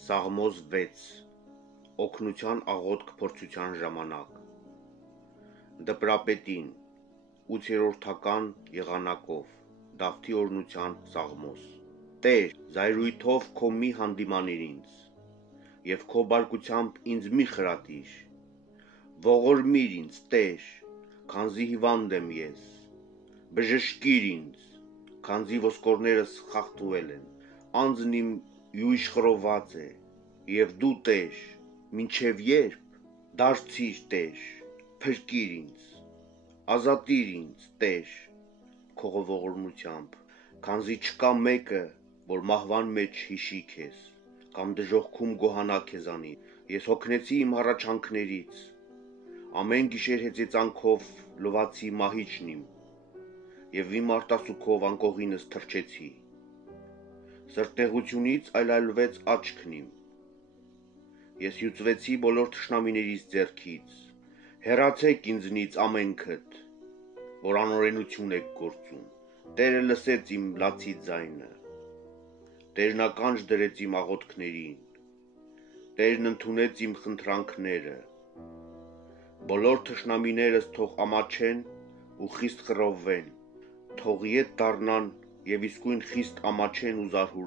Սաղմոս 6. Օգնության աղոթք փորձության ժամանակ։ Դպրապետին 8-րդական եղանակով Դավթի օրհնության սաղմոս։ Տեր, զայրույթով քո մի հանդիմանիր ինձ, և քո բարկությամբ ինձ մի խրատիր, ողորմիր ինձ, Տեր, քանզի հիվանդ եմ ես, բժշկիր ինձ, քանզի ոսկորներս խախտվել են, անձն իմ յուիշխռոված է, և դու, Տեր, մինչև երբ, դարձիր, Տեր, փրկիր ինձ, ազատիր ինձ, Տեր, քո ողորմությամբ, քանզի չկա մեկը, որ մահվան մեջ հիշի քեզ, կամ դժոխքում գոհանա քեզանից, ես հոգնեցի իմ հառաչանքներից, ամեն գիշեր հեծեծանքով լվացի մահիճն իմ, և իմ արտասուքով անկողինս թրջեցի, սրտեղությունից այլայլվեց աչքն իմ, ես հյուծվեցի բոլոր թշնամիներիս ձեռքից, հեռացեք ինձնից ամենքդ, որ անօրենություն եք գործում, Տերը լսեց իմ լացի ձայնը, Տերն ականջ դրեց իմ աղոթքներին, Տերն ընդունեց իմ խնդրանքները, բոլոր թշնամիներս թող ամաչեն ու խիստ խռովվեն, թող ետ դառնան և իսկույն խիստ ամաչեն ու զարհուրեն,